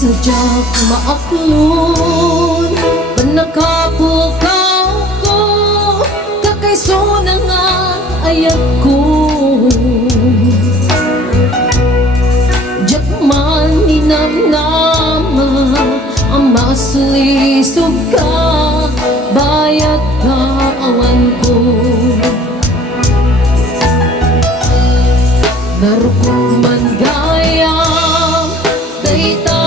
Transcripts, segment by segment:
Sadyak maaklon panakapukaw ko kakaiso na nga ayag ko Jakman ninamnama ang masulisog ka bayat ka awan ko narukot man gayam dayta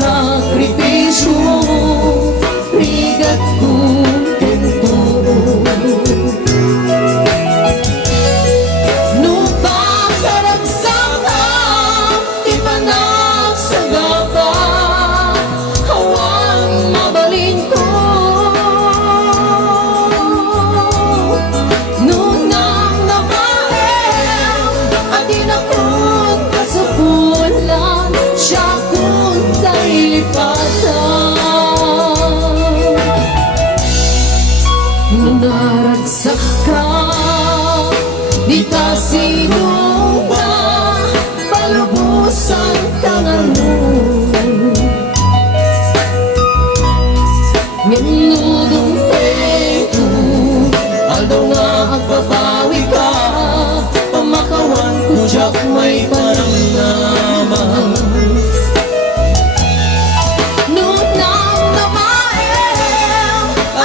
sakripisyo rigat ko kento no pakaragsaga di pa nagsagaba hawang mabalin ko no nang nabaem at inakot ka sa bulan siya naragsak ka di ka sinumba palubusan tanganmu nginudong teto aldo nga agpapawi ka pamakawan ko jak may panamnaman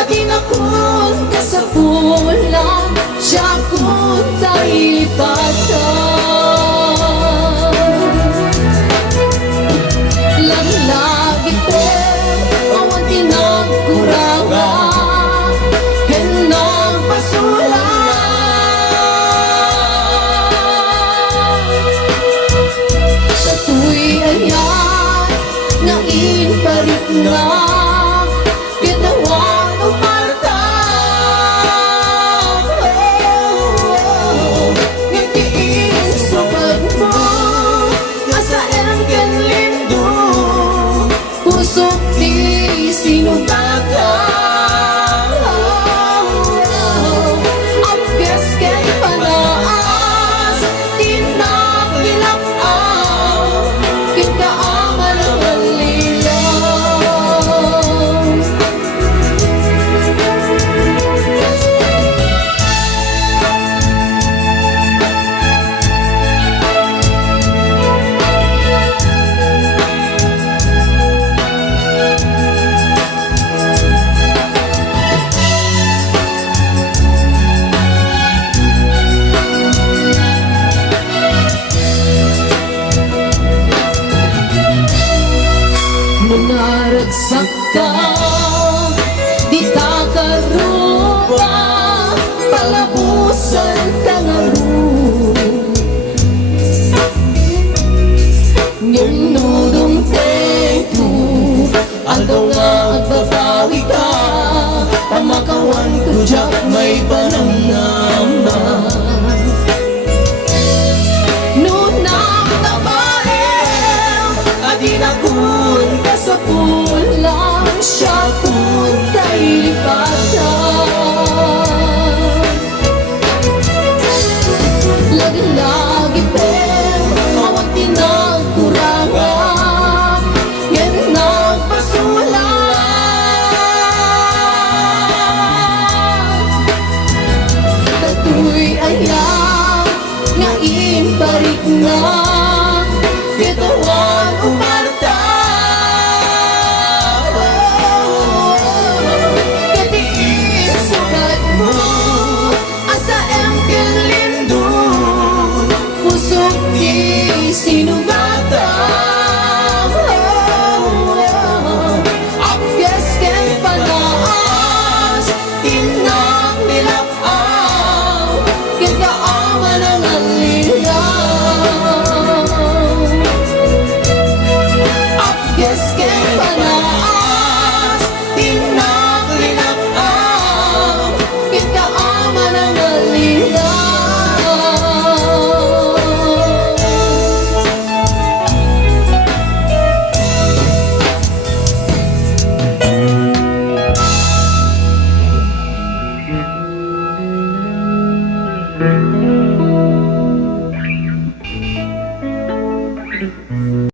Tinakot ka sa pulang siya kung tayo lagi pero awan tinagkurangan ganang pasulan katuwi ayan na inparit nga naragsak ka di ta karupa palabusan ka nga nginudong teto aldo nga agbabawi ka pamakawan ko jak may panamnaman nunang nabaem adinakun sa pulang siya kung tayo lagi-lagi pero awan tinagkurangan yan nagpasulan katuwi ayaw nga inparit nga kitawan umarta sinugata apkes ken panaas tinak nilapaw ken kaaman ang alila